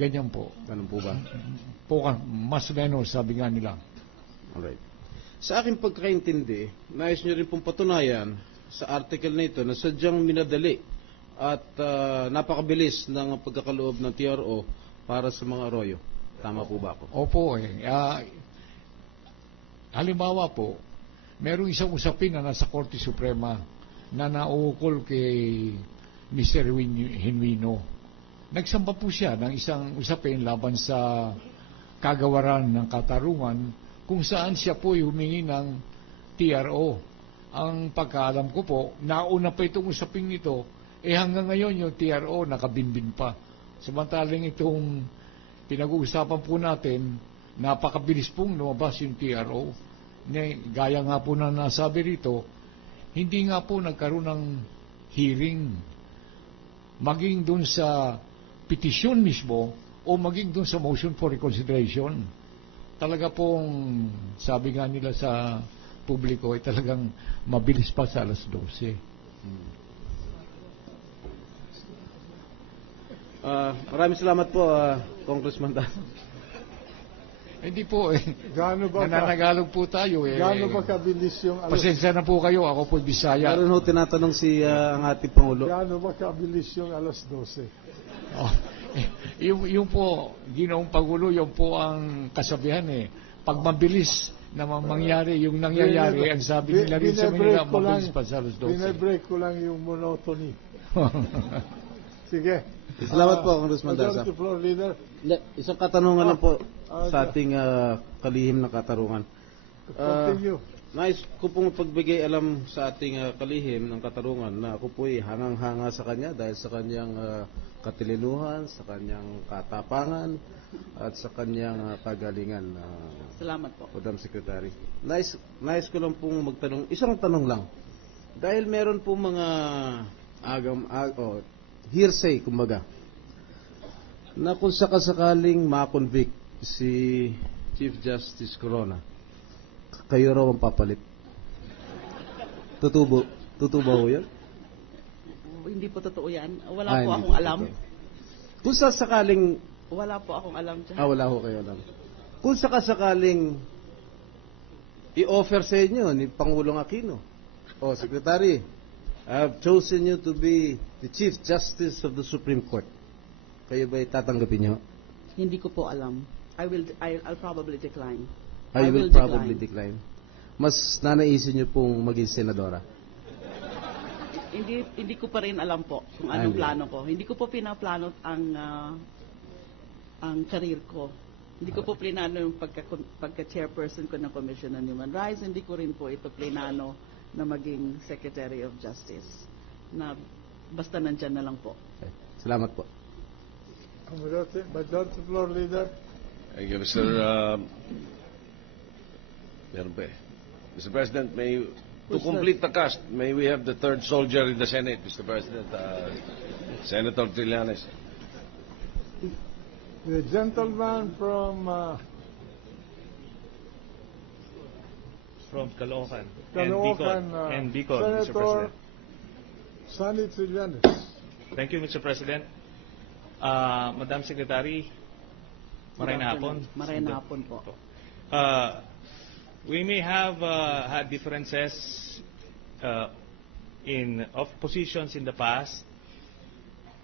Ganyan po. Ganun po ba? Mas menos, sabi nga nila. Alright. Sa aking pagkakaintindi, nais nyo rin pong patunayan sa article na ito na sadyang minadali at napakabilis ng pagkakaloob ng TRO para sa mga arroyo. Tama po ba ako? Opo. Halimbawa po, merong isang usapin na nasa Korte Suprema na nauukol kay Mr. Genuino. Nagsamba po siya ng isang usapin laban sa kagawaran ng katarungan kung saan siya po humingi ng TRO. Ang pagkaalam ko po, nauna pa itong usaping ito, hanggang ngayon yung TRO nakabinbin pa. Samantalang itong pinag-uusapan po natin, napakabilis pong lumabas yung TRO. Gaya nga po na nasabi rito, hindi nga po nagkaroon ng hearing. Maging dun sa petisyon mismo o maging dun sa motion for reconsideration. Talaga pong, sabi nga nila sa publiko, ay talagang mabilis pa sa alas 12. Maraming salamat po, Congressman Dan. Hindi po Gaano ba nananagalog po tayo Gaano ba kabilis yung alas? Pasensya na po kayo, ako po Bisaya. Meron ho tinatanong ang ating Pangulo. Gaano ba kabilis yung alas 12? Oh, yung po, Ginoong Pangulo, yung po ang kasabihan pag mabilis na mangyari yung nangyayari, ang sabi nila rin sa Manila, mabilis pa sa alas 12. Binebreak ko lang yung monotony. Sige. Salamat po, Congressman Daza. Majority Floor Leader. Isang katanungan lang po sa ating kalihim na katarungan. Continue. Nais ko pong pagbigay alam sa ating kalihim ng katarungan na ako po'y hangang-hanga sa kanya dahil sa kanyang katilinuhan, sa kanyang katapangan, at sa kanyang kagalingan. Salamat po. Madam Secretary. Nais ko lang pong magtanong, isang tanong lang. Dahil meron pong mga hearsay, kumbaga, na kung sakasakaling ma-convict si Chief Justice Corona, kayo raw ang papalit. Tutubo ho yan? Hindi po totoo yan. Wala po akong alam. Kung sakaling... Wala po akong alam dyan. Wala ho kayo alam. Kung sakasakaling i-offer sa inyo ni Pangulong Aquino, Secretary, I have chosen you to be the Chief Justice of the Supreme Court. Kayo ba'y tatanggapin nyo? Hindi ko po alam. I'll probably decline. I will probably decline. Mas nanaisin nyo pong maging senadora? Hindi ko pa rin alam po kung anong plano ko. Hindi ko po pinaplano ang career ko. Hindi ko po plinano yung pagka-chairperson ko ng Commission on Human Rights. Hindi ko rin po ito plinano na maging Secretary of Justice. Na basta nandyan na lang po. Okay. Salamat po. Majority Floor Leader. Thank you, Mr. Mr. President, to complete the cast, may we have the third soldier in the Senate, Mr. President, Senator Trillanes. The gentleman from Caloocan and Bicol, Mr. Senator President. Sonny Trillanes. Thank you, Mr. President. Madam Secretary, marayang hapon. Marayang hapon po. We may have had differences of positions in the past,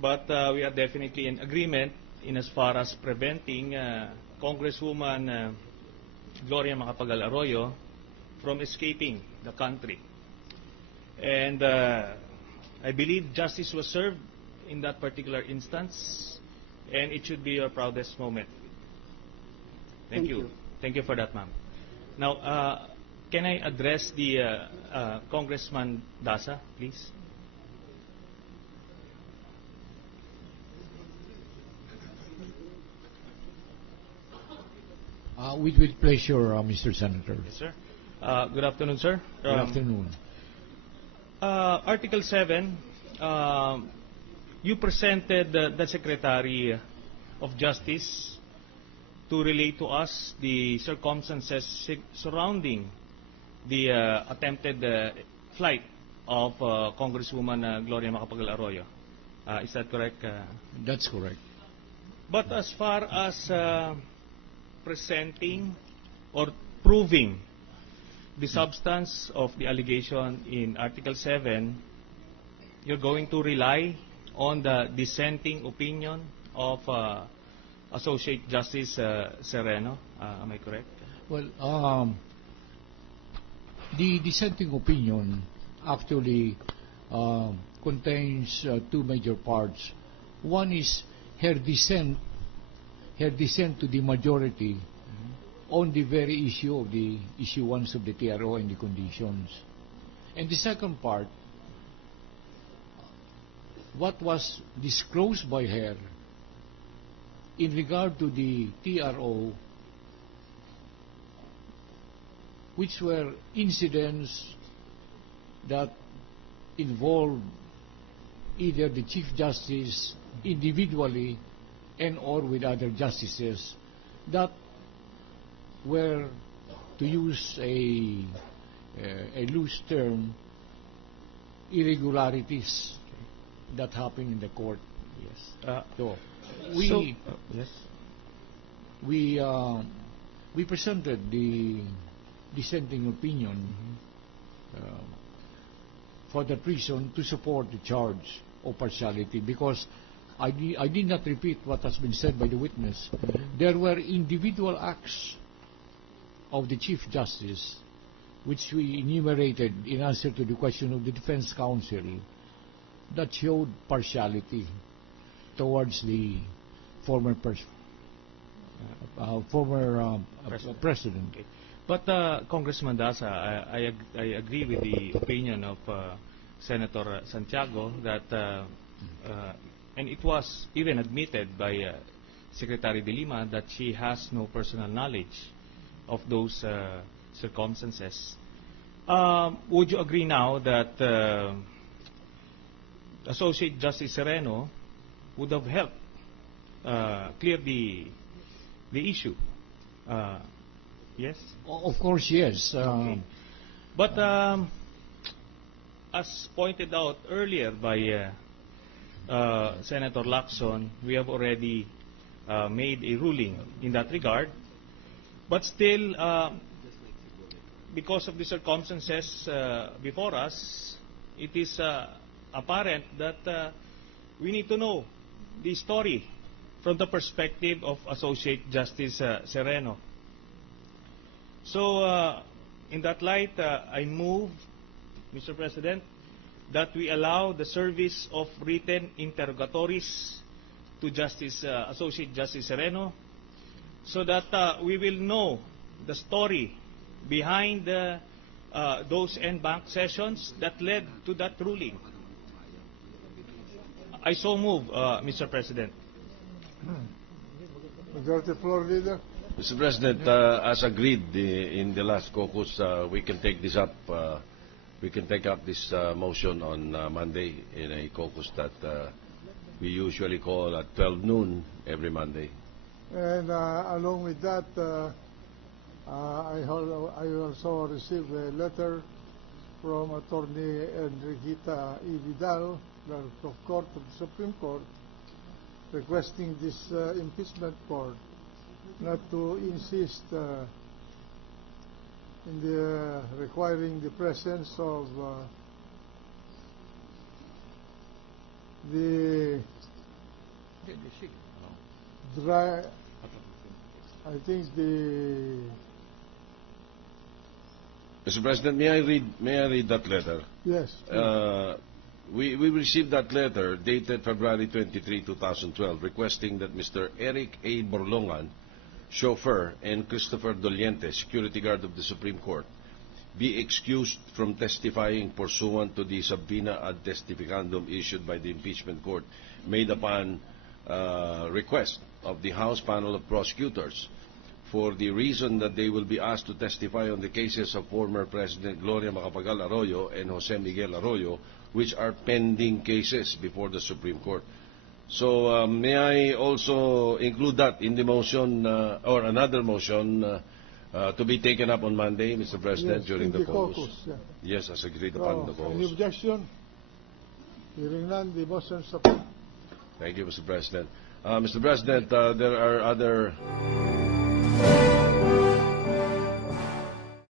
but we are definitely in agreement in as far as preventing Congresswoman Gloria Macapagal Arroyo from escaping the country. And I believe justice was served in that particular instance, and it should be your proudest moment. Thank you. Thank you for that, ma'am. Now, can I address the Congressman Daza, please? With pleasure, Mr. Senator. Yes, sir. Good afternoon, sir. Good afternoon. Article 7, you presented the Secretary of Justice to relate to us the circumstances surrounding the attempted flight of Congresswoman Gloria Macapagal Arroyo. Is that correct? That's correct. But as far as presenting or proving the substance of the allegation in Article 7, you're going to rely on the dissenting opinion of Associate Justice Sereno. Am I correct? Well, the dissenting opinion actually contains two major parts. One is her dissent to the majority on the very issue of the issuance of the TRO and the conditions. And the second part, what was disclosed by her in regard to the TRO, which were incidents that involved either the Chief Justice individually and or with other justices that were, to use a loose term, irregularities that happened in the court. Yes. So yes. we presented the dissenting opinion for that reason to support the charge of partiality, because I did not repeat what has been said by the witness. There were individual acts of the Chief Justice which we enumerated in answer to the question of the defense counsel that showed partiality towards the former president. Okay. But Congressman Daza, I agree with the opinion of Senator Santiago that, and it was even admitted by Secretary de Lima, that she has no personal knowledge of those circumstances. Would you agree now that Associate Justice Sereno would have helped clear the issue? Yes? Of course, yes. Okay. But as pointed out earlier by Senator Lacson, we have already made a ruling in that regard. But still, because of the circumstances before us, it is apparent that we need to know the story from the perspective of Associate Justice Sereno. So, in that light, I move, Mr. President, that we allow the service of written interrogatories to Associate Justice Sereno, so that we will know the story behind those en banc sessions that led to that ruling. I so move, Mr. President. Majority Floor Leader. Mr. President, as agreed in the last caucus, we can take this up. We can take up this motion on Monday in a caucus that we usually call at 12 noon every Monday. And along with that, I also received a letter from Attorney Enriqueta E. Vidal, Clerk of Court of the Supreme Court, requesting this impeachment court not to insist in the requiring the presence of the dry, I think the... Mr. President, may I read that letter? Yes. We received that letter dated February 23, 2012, requesting that Mr. Eric A. Borlongan, chauffeur, and Christopher Doliente, security guard of the Supreme Court, be excused from testifying pursuant to the subpoena ad testificandum issued by the impeachment court, made upon request of the House panel of prosecutors, for the reason that they will be asked to testify on the cases of former President Gloria Macapagal Arroyo and Jose Miguel Arroyo, which are pending cases before the Supreme Court. So may I also include that in the motion, or another motion to be taken up on Monday, Mr. President, Yes, during in the the caucus? caucus, yeah. Yes, as agreed upon the Any caucus. objection? Hearing none, the motion is approved. Thank you, Mr. President. Mr. President, there are other